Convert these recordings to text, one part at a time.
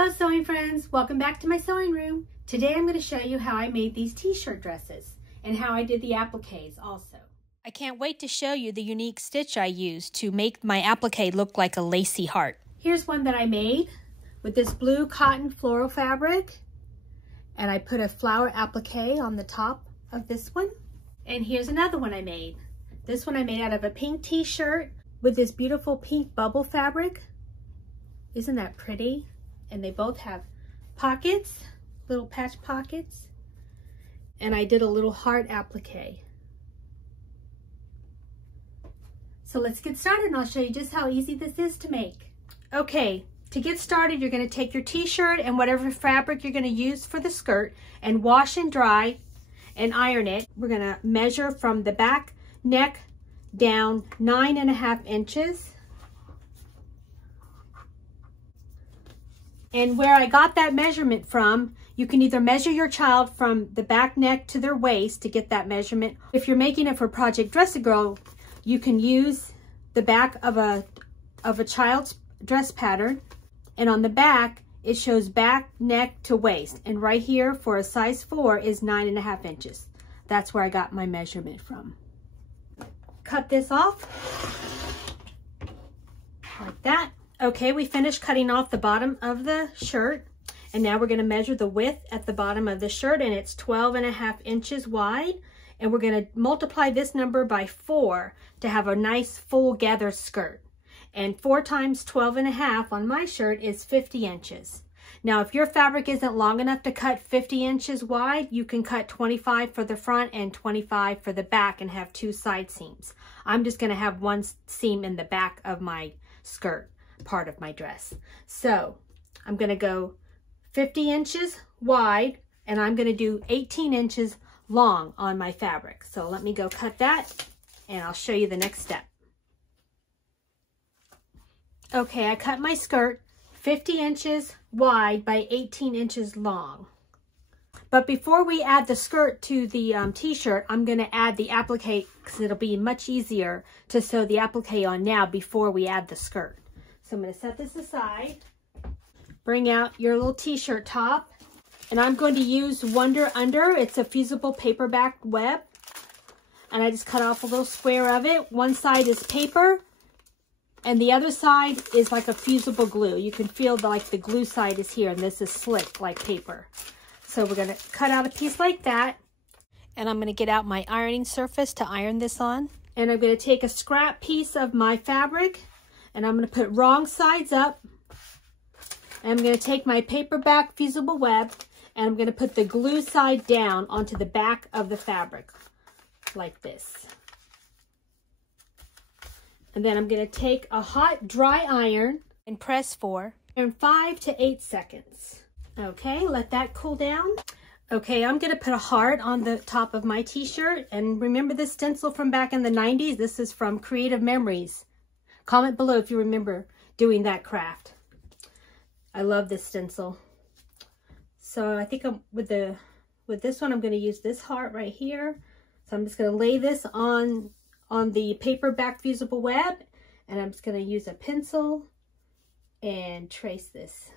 Hello sewing friends, welcome back to my sewing room. Today I'm going to show you how I made these t-shirt dresses and how I did the appliques also. I can't wait to show you the unique stitch I used to make my applique look like a lacy heart. Here's one that I made with this blue cotton floral fabric, and I put a flower applique on the top of this one. And here's another one I made. This one I made out of a pink t-shirt with this beautiful pink bubble fabric. Isn't that pretty? And they both have pockets, little patch pockets. And I did a little heart applique. So let's get started and I'll show you just how easy this is to make. Okay, to get started, you're going to take your t-shirt and whatever fabric you're going to use for the skirt and wash and dry and iron it. We're going to measure from the back neck down 9.5 inches. And where I got that measurement from, you can either measure your child from the back neck to their waist to get that measurement. If you're making it for Project Dress a Girl, you can use the back of a child's dress pattern. And on the back, it shows back, neck to waist. And right here for a size 4 is 9.5 inches. That's where I got my measurement from. Cut this off like that. Okay, we finished cutting off the bottom of the shirt, and now we're going to measure the width at the bottom of the shirt, and it's 12.5 inches wide, and we're going to multiply this number by 4 to have a nice full gather skirt. And 4 times 12.5 on my shirt is 50 inches. Now, if your fabric isn't long enough to cut 50 inches wide, you can cut 25 for the front and 25 for the back and have 2 side seams. I'm just going to have 1 seam in the back of my skirt part of my dress. So I'm going to go 50 inches wide and I'm going to do 18 inches long on my fabric. So let me go cut that and I'll show you the next step. Okay, I cut my skirt 50 inches wide by 18 inches long. But before we add the skirt to the t-shirt, I'm going to add the applique because it'll be much easier to sew the applique on now before we add the skirt. So I'm going to set this aside, bring out your little t-shirt top, and I'm going to use Wonder Under. It's a fusible paperback web, and I just cut off a little square of it. One side is paper, and the other side is like a fusible glue. You can feel like the glue side is here, and this is slick like paper. So we're going to cut out a piece like that, and I'm going to get out my ironing surface to iron this on. And I'm going to take a scrap piece of my fabric, and I'm going to put wrong sides up. And I'm going to take my paperback fusible web and I'm going to put the glue side down onto the back of the fabric like this. And then I'm going to take a hot dry iron and press for 5 to 8 seconds. Okay, let that cool down. Okay, I'm going to put a heart on the top of my t-shirt. And remember this stencil from back in the 90s? This is from Creative Memories. Comment below if you remember doing that craft. I love this stencil. So I think with this one, I'm going to use this heart right here. So I'm just going to lay this on the paperback fusible web, and I'm just going to use a pencil and trace this.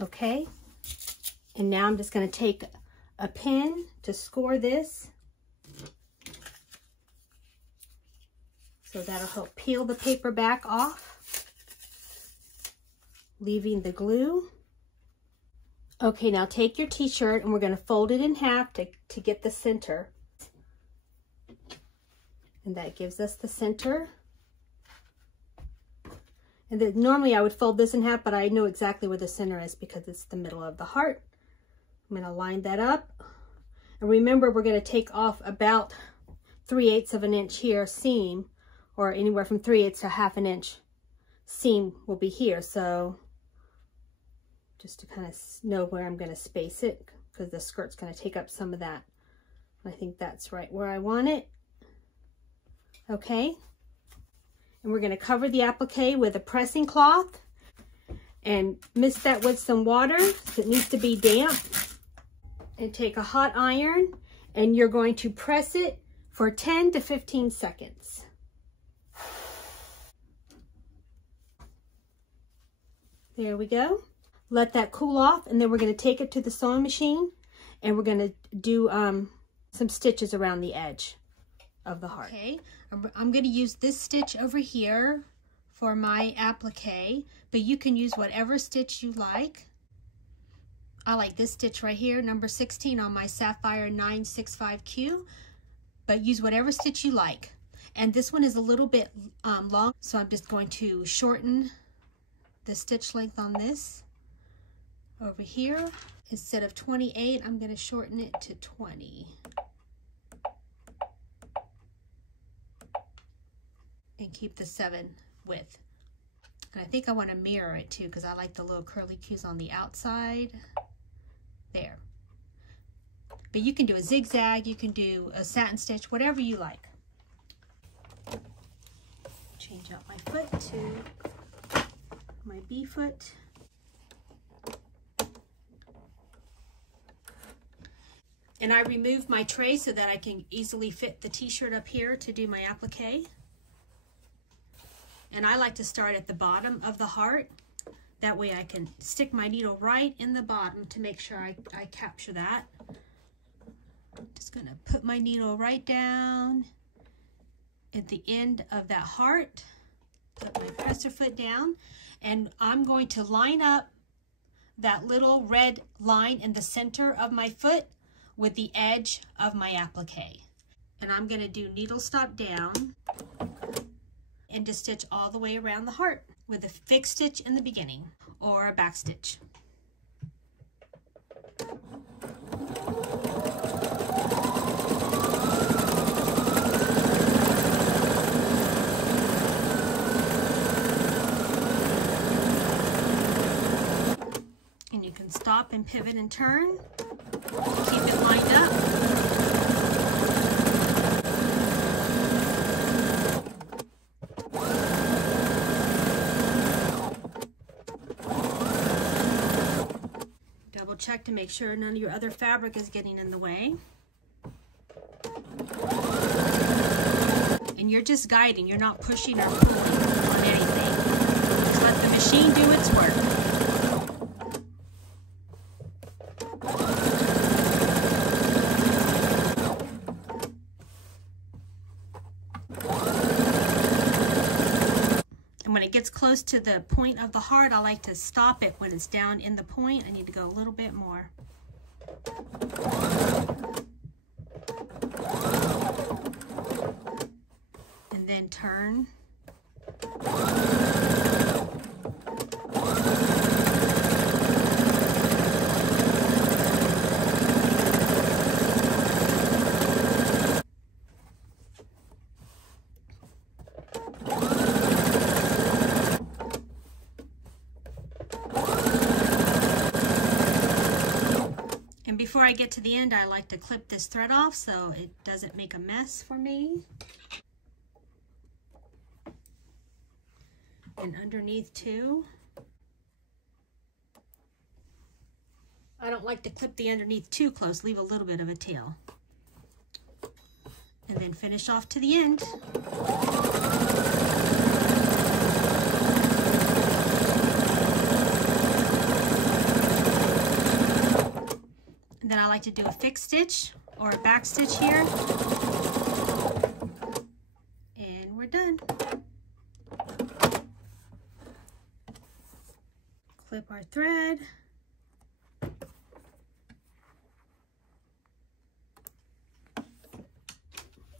Okay, and now I'm just going to take a pin to score this. So that'll help peel the paper back off, leaving the glue. Okay, now take your t-shirt and we're going to fold it in half to get the center. And that gives us the center. And then normally I would fold this in half, but I know exactly where the center is because it's the middle of the heart. I'm going to line that up. And remember, we're going to take off about 3/8 of an inch here seam, or anywhere from 3/8 to 1/2 inch seam will be here. So just to kind of know where I'm going to space it, because the skirt's going to take up some of that. I think that's right where I want it. Okay. And we're going to cover the applique with a pressing cloth. and mist that with some water. It needs to be damp. And take a hot iron and you're going to press it for 10 to 15 seconds. There we go. Let that cool off, and then we're going to take it to the sewing machine and we're going to do some stitches around the edge of the heart. Okay, I'm going to use this stitch over here for my applique, but you can use whatever stitch you like. I like this stitch right here, number 16 on my Sapphire 965Q, but use whatever stitch you like. And this one is a little bit long, so I'm just going to shorten the stitch length on this over here. Instead of 28, I'm going to shorten it to 20. And keep the 7 width. And I think I want to mirror it too, because I like the little curly cues on the outside. There. But you can do a zigzag, you can do a satin stitch, whatever you like. Change out my foot to my B foot. And I removed my tray so that I can easily fit the t-shirt up here to do my applique. And I like to start at the bottom of the heart. That way I can stick my needle right in the bottom to make sure I capture that. Just gonna put my needle right down at the end of that heart. Put my presser foot down, and I'm going to line up that little red line in the center of my foot with the edge of my applique. And I'm gonna do needle stop down and just stitch all the way around the heart with a fixed stitch in the beginning or a back stitch. And you can stop and pivot and turn. Keep it lined up. Check to make sure none of your other fabric is getting in the way. And you're just guiding, you're not pushing or pulling on anything. Just let the machine do its work. When it gets close to the point of the heart, I like to stop it when it's down in the point. I need to go a little bit more. And then turn. Before I get to the end, I like to clip this thread off so it doesn't make a mess for me. And underneath too. I don't like to clip the underneath too close, leave a little bit of a tail. And then finish off to the end. Then I like to do a fixed stitch or a back stitch here. And we're done. Clip our thread.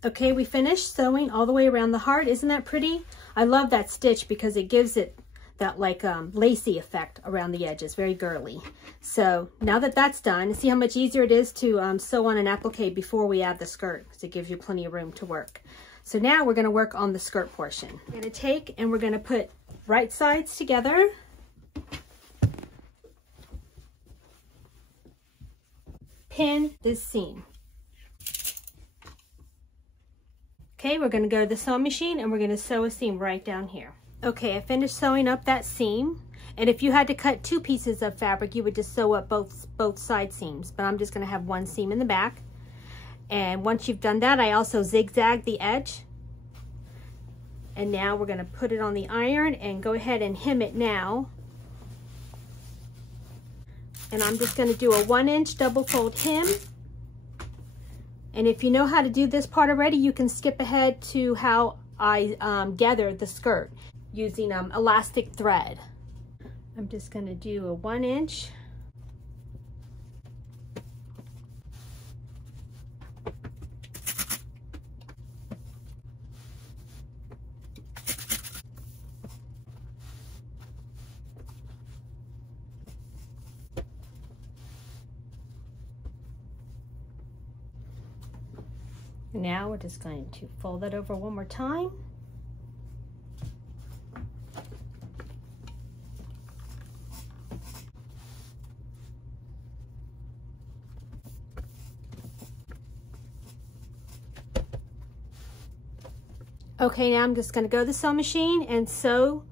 Okay, we finished sewing all the way around the heart. Isn't that pretty? I love that stitch because it gives it that like lacy effect around the edges, very girly. So now that that's done, see how much easier it is to sew on an applique before we add the skirt, because it gives you plenty of room to work. So now we're going to work on the skirt portion. We're going to take and we're going to put right sides together. Pin this seam. Okay, we're going to go to the sewing machine and we're going to sew a seam right down here. Okay, I finished sewing up that seam, And if you had to cut 2 pieces of fabric, you would just sew up both side seams, but I'm just going to have 1 seam in the back. And once you've done that, I also zigzag the edge. And now we're going to put it on the iron and go ahead and hem it now. And I'm just going to do a 1-inch double fold hem. And if you know how to do this part already, you can skip ahead to how I gathered the skirt using elastic thread. I'm just going to do a 1-inch. Now we're just going to fold that over one more time. Okay, now I'm just going to go to the sewing machine and sew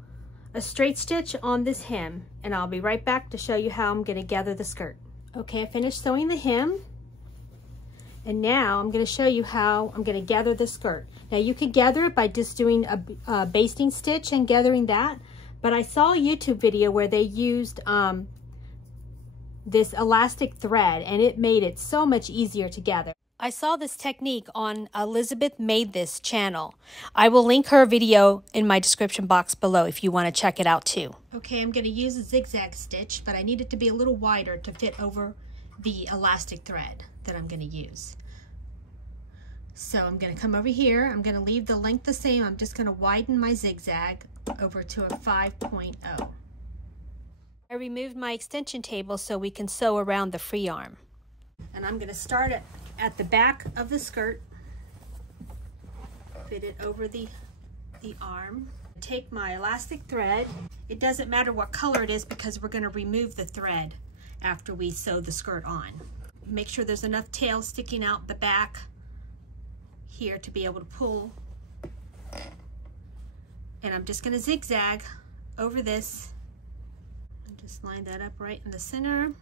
a straight stitch on this hem, and I'll be right back to show you how I'm going to gather the skirt. Okay, I finished sewing the hem. And now I'm going to show you how I'm going to gather the skirt. Now you could gather it by just doing a basting stitch and gathering that, but I saw a YouTube video where they used this elastic thread, and it made it so much easier to gather. I saw this technique on Elizabeth Made This channel. I will link her video in my description box below if you want to check it out too. Okay, I'm going to use a zigzag stitch, but I need it to be a little wider to fit over the elastic thread that I'm going to use. So I'm going to come over here. I'm going to leave the length the same. I'm just going to widen my zigzag over to a 5.0. I removed my extension table so we can sew around the free arm. And I'm going to start at the back of the skirt, fit it over the arm. Take my elastic thread. It doesn't matter what color it is because we're going to remove the thread after we sew the skirt on. Make sure there's enough tail sticking out the back here to be able to pull. And I'm just going to zigzag over this and just line that up right in the center.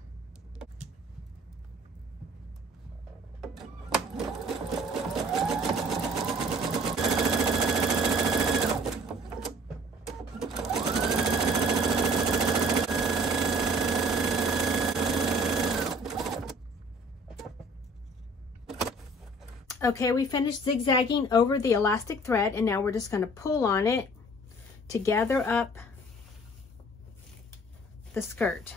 Okay, we finished zigzagging over the elastic thread, and now we're just going to pull on it to gather up the skirt.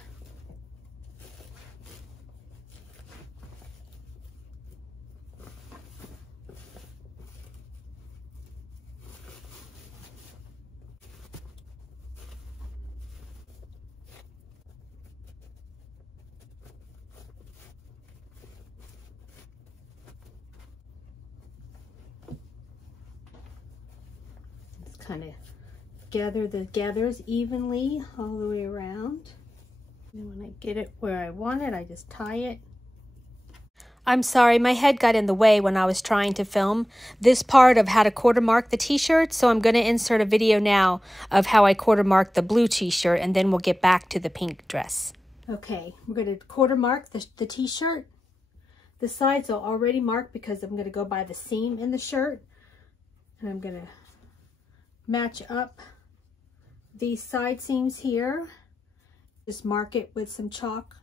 Kind of gather the gathers evenly all the way around. And when I get it where I want it, I just tie it. I'm sorry, my head got in the way when I was trying to film this part of how to quarter mark the t-shirt, so I'm going to insert a video now of how I quarter mark the blue t-shirt, and then we'll get back to the pink dress. Okay, we're going to quarter mark the t-shirt. The sides are already marked because I'm going to go by the seam in the shirt, and I'm going to match up these side seams here. Just mark it with some chalk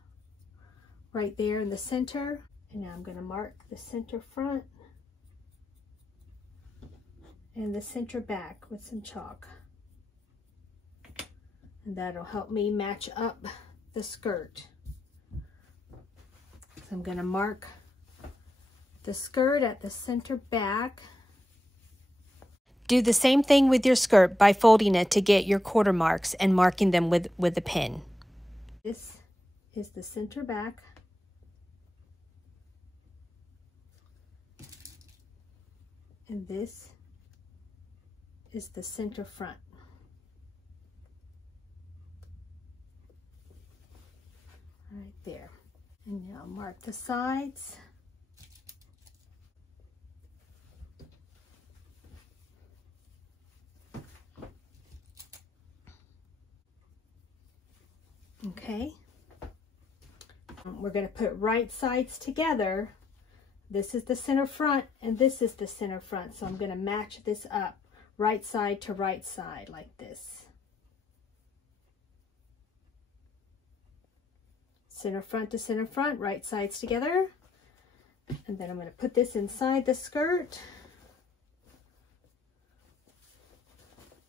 right there in the center. And now I'm going to mark the center front and the center back with some chalk. And that'll help me match up the skirt. So I'm going to mark the skirt at the center back. Do the same thing with your skirt by folding it to get your quarter marks and marking them with a pin. This is the center back. And this is the center front. Right there. And now mark the sides. We're going to put right sides together. This is the center front and this is the center front. So I'm going to match this up, right side to right side like this. Center front to center front, right sides together. And then I'm going to put this inside the skirt.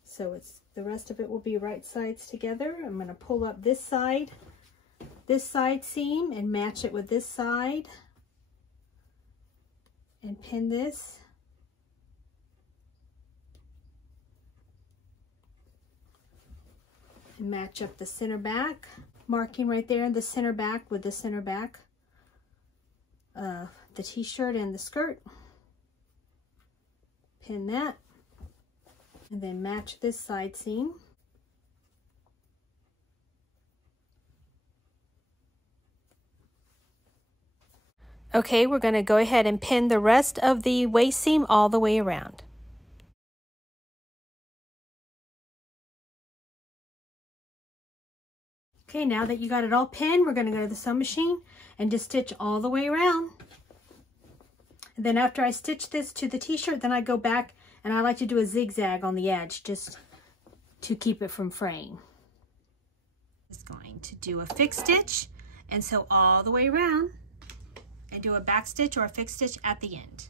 So the rest of it will be right sides together. I'm going to pull up this side seam and match it with this side and pin this. And match up the center back, marking right there in the center back with the center back of the t-shirt and the skirt. Pin that. And then match this side seam. Okay, we're going to go ahead and pin the rest of the waist seam all the way around. Okay, now that you got it all pinned, we're going to go to the sewing machine and just stitch all the way around. And then after I stitch this to the t-shirt, then I go back and I like to do a zigzag on the edge just to keep it from fraying. Just going to do a fixed stitch and sew all the way around and do a back stitch or a fixed stitch at the end.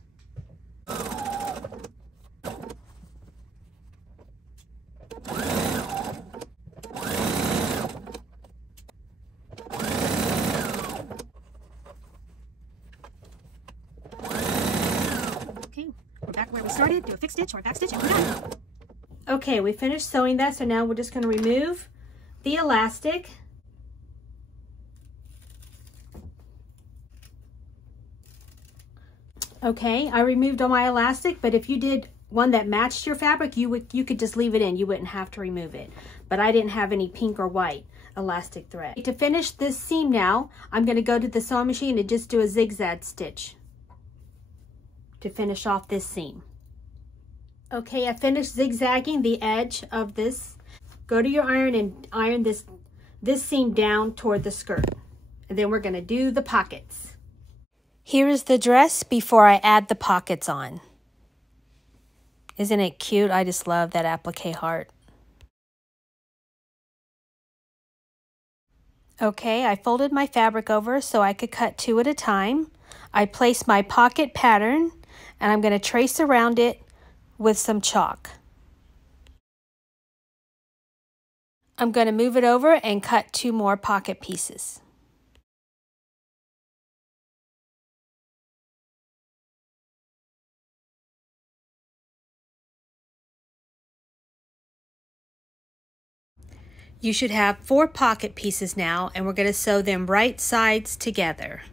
Back where we started, do a fixed stitch or a back stitch, and we're done. Okay, we finished sewing that, so now we're just going to remove the elastic. Okay, I removed all my elastic, but if you did one that matched your fabric, you could just leave it in. You wouldn't have to remove it. But I didn't have any pink or white elastic thread. To finish this seam now, I'm going to go to the sewing machine and just do a zigzag stitch to finish off this seam. Okay, I finished zigzagging the edge of this. Go to your iron and iron this seam down toward the skirt. And then we're going to do the pockets. Here is the dress before I add the pockets on. Isn't it cute? I just love that applique heart. Okay, I folded my fabric over so I could cut 2 at a time. I placed my pocket pattern and I'm going to trace around it with some chalk. I'm going to move it over and cut 2 more pocket pieces. You should have 4 pocket pieces now, and we're going to sew them right sides together.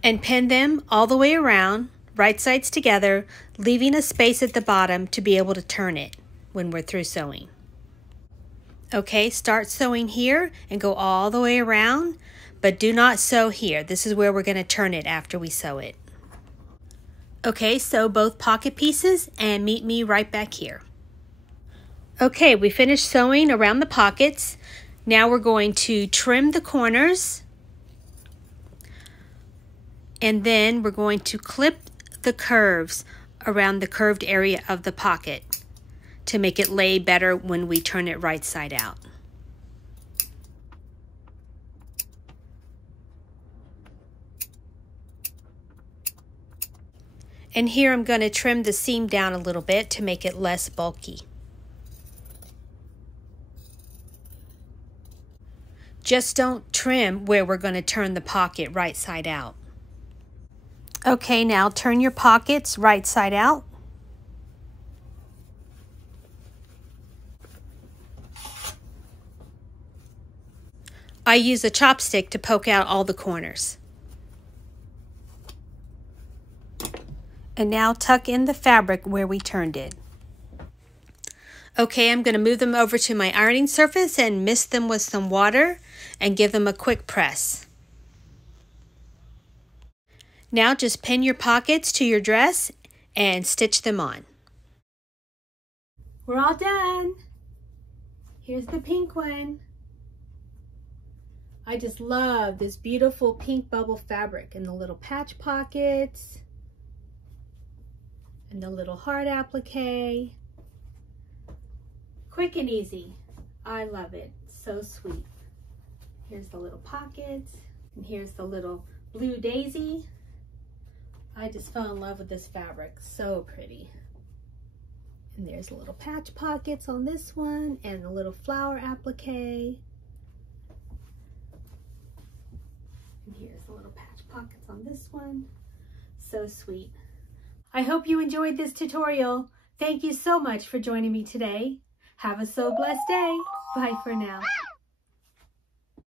And pin them all the way around, right sides together, leaving a space at the bottom to be able to turn it when we're through sewing. Okay, start sewing here and go all the way around, but do not sew here. This is where we're going to turn it after we sew it. Okay, sew both pocket pieces and meet me right back here. Okay, we finished sewing around the pockets. Now we're going to trim the corners, and then we're going to clip the curves around the curved area of the pocket to make it lay better when we turn it right side out. And here I'm going to trim the seam down a little bit to make it less bulky. Just don't trim where we're going to turn the pocket right side out. Okay, now turn your pockets right side out. I use a chopstick to poke out all the corners. And now tuck in the fabric where we turned it. Okay, I'm going to move them over to my ironing surface and mist them with some water and give them a quick press. Now just pin your pockets to your dress and stitch them on. We're all done. Here's the pink one. I just love this beautiful pink bubble fabric and the little patch pockets and the little heart applique. Quick and easy. I love it. So sweet. Here's the little pockets, and here's the little blue daisy. I just fell in love with this fabric. So pretty. And there's the little patch pockets on this one and the little flower applique. And here's the little patch pockets on this one. So sweet. I hope you enjoyed this tutorial. Thank you so much for joining me today. Have a so blessed day. Bye for now.